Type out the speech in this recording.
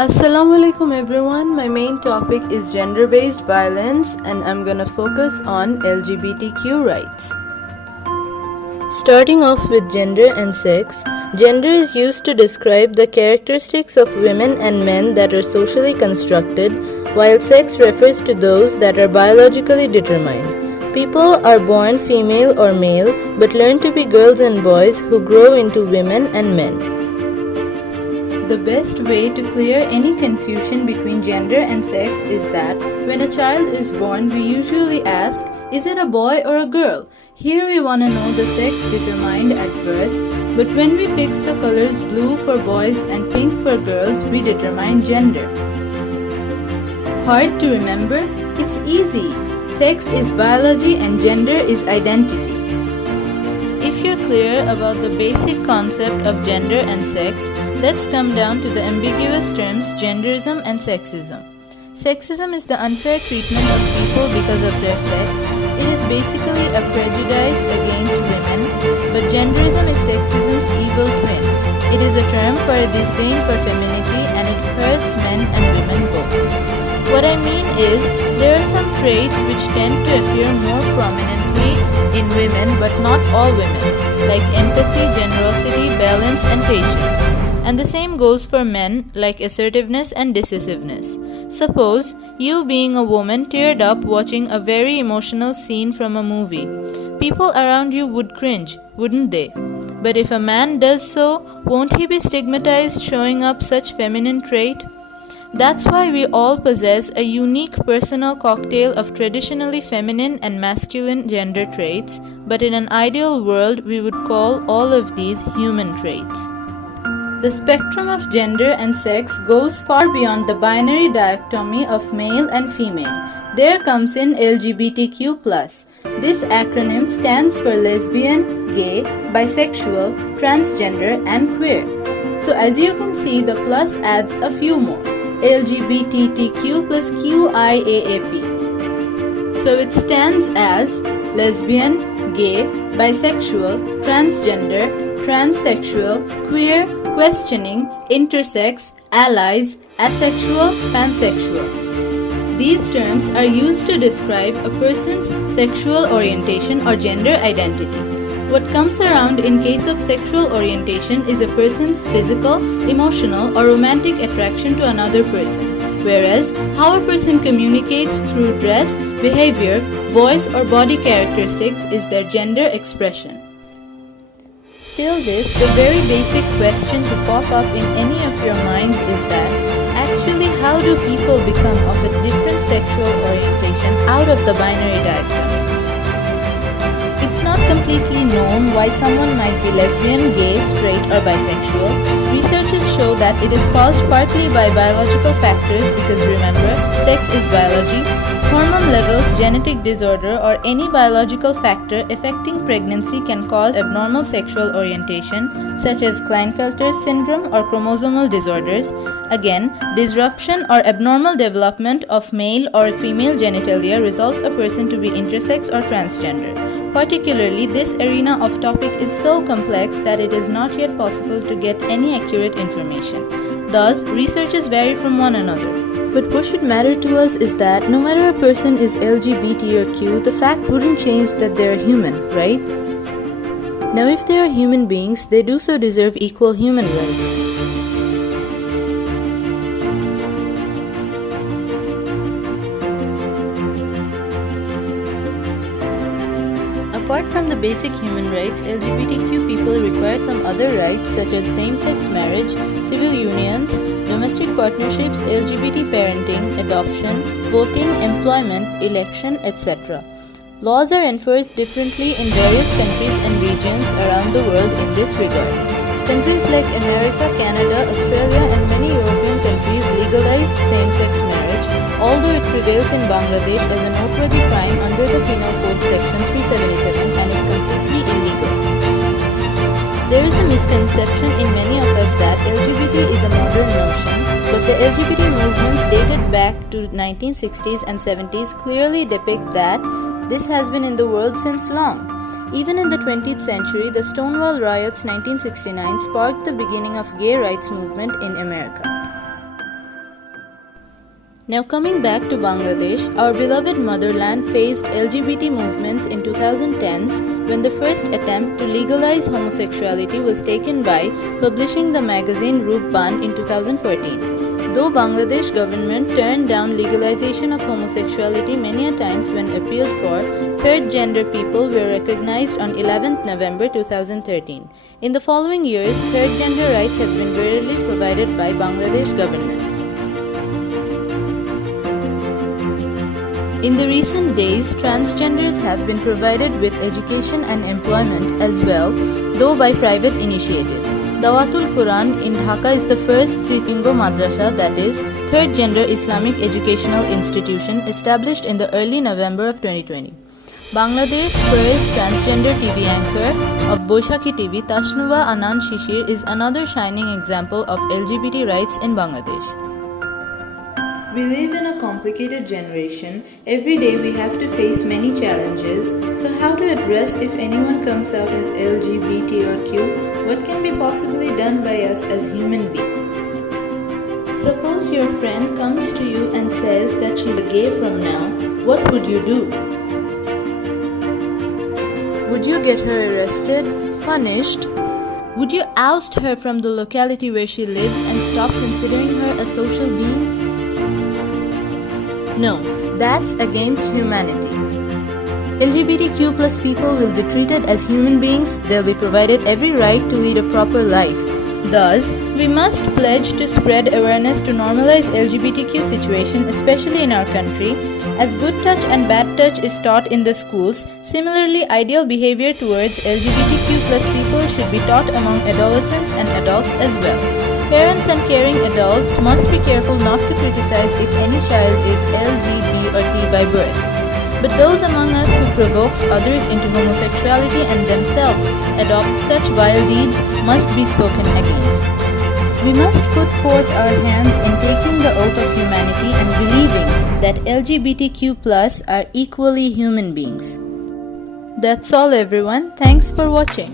Assalam'alaikum everyone. My main topic is gender-based violence and I'm gonna focus on LGBTQ rights. Starting off with gender and sex, gender is used to describe the characteristics of women and men that are socially constructed, while sex refers to those that are biologically determined. People are born female or male but learn to be girls and boys who grow into women and men. The best way to clear any confusion between gender and sex is that when a child is born, we usually ask, is it a boy or a girl? Here we want to know the sex determined at birth, but when we fix the colors blue for boys and pink for girls, we determine gender. Hard to remember? It's easy. Sex is biology and gender is identity. If you're clear about the basic concept of gender and sex, let's come down to the ambiguous terms genderism and sexism. Sexism is the unfair treatment of people because of their sex. It is basically a prejudice against women, but genderism is sexism's evil twin. It is a term for a disdain for femininity and it hurts men and women both. What I mean is, there are some traits which tend to appear more prominently in women but not all women, like empathy, generosity, balance and patience. And the same goes for men, like assertiveness and decisiveness. Suppose you, being a woman, teared up watching a very emotional scene from a movie. People around you would cringe, wouldn't they? But if a man does so, won't he be stigmatized showing up such feminine trait? That's why we all possess a unique personal cocktail of traditionally feminine and masculine gender traits, but in an ideal world we would call all of these human traits. The spectrum of gender and sex goes far beyond the binary dichotomy of male and female. There comes in LGBTQ+. This acronym stands for lesbian, gay, bisexual, transgender and queer. So as you can see, the plus adds a few more. LGBTQ plus QIAAP. So it stands as lesbian, gay, bisexual, transgender, transsexual, queer, questioning, intersex, allies, asexual, pansexual. These terms are used to describe a person's sexual orientation or gender identity. What comes around in case of sexual orientation is a person's physical, emotional, or romantic attraction to another person, whereas how a person communicates through dress, behavior, voice, or body characteristics is their gender expression. Till this, the very basic question to pop up in any of your minds is that, actually how do people become of a different sexual orientation out of the binary dichotomy? It's not completely known why someone might be lesbian, gay, straight or bisexual. Researches show that it is caused partly by biological factors because remember, sex is biology. Hormone levels, genetic disorder or any biological factor affecting pregnancy can cause abnormal sexual orientation such as Klinefelter syndrome or chromosomal disorders. Again, disruption or abnormal development of male or female genitalia results a person to be intersex or transgender. Particularly, this arena of topic is so complex that it is not yet possible to get any accurate information. Thus, researches vary from one another. But what should matter to us is that no matter a person is LGBT or Q, the fact wouldn't change that they are human, right? Now, if they are human beings, they do so deserve equal human rights. Apart from the basic human rights, LGBTQ people require some other rights such as same-sex marriage, civil unions, domestic partnerships, LGBT parenting, adoption, voting, employment, election, etc. Laws are enforced differently in various countries and regions around the world in this regard. Countries like America, Canada, Australia and many European countries legalize same-sex marriage, although it prevails in Bangladesh as a noteworthy crime under the Penal Code Section 377 and is completely illegal. There is a misconception in many of us that LGBT is a modern notion, but the LGBT movements dated back to 1960s and 70s clearly depict that this has been in the world since long. Even in the 20th century, the Stonewall Riots 1969 sparked the beginning of gay rights movement in America. Now coming back to Bangladesh, our beloved motherland faced LGBT movements in 2010s when the first attempt to legalize homosexuality was taken by publishing the magazine Roop Ban in 2014. Though Bangladesh government turned down legalization of homosexuality many a times when appealed for, third gender people were recognized on 11th November 2013. In the following years, third gender rights have been rarely provided by Bangladesh government. In the recent days, transgenders have been provided with education and employment as well, though by private initiative. Dawatul Quran in Dhaka is the first Tritingo Madrasa, that is, third gender Islamic educational institution established in the early November of 2020. Bangladesh's first transgender TV anchor of Boishakhi TV, Tashnuva Anan Shishir, is another shining example of LGBT rights in Bangladesh. We live in a complicated generation. Every day we have to face many challenges. So how to address if anyone comes out as LGBT or Q? What can be possibly done by us as human beings? Suppose your friend comes to you and says that she's gay from now. What would you do? Would you get her arrested? Punished? Would you oust her from the locality where she lives and stop considering her a social being? No, that's against humanity. LGBTQ plus people will be treated as human beings. They'll be provided every right to lead a proper life. Thus, we must pledge to spread awareness to normalize LGBTQ situation, especially in our country, as good touch and bad touch is taught in the schools. Similarly, ideal behavior towards LGBTQ plus people should be taught among adolescents and adults as well. Parents and caring adults must be careful not to criticize if any child is L, G, B or T by birth. But those among us who provokes others into homosexuality and themselves adopt such vile deeds must be spoken against. We must put forth our hands in taking the oath of humanity and believing that LGBTQ plus are equally human beings. That's all everyone. Thanks for watching.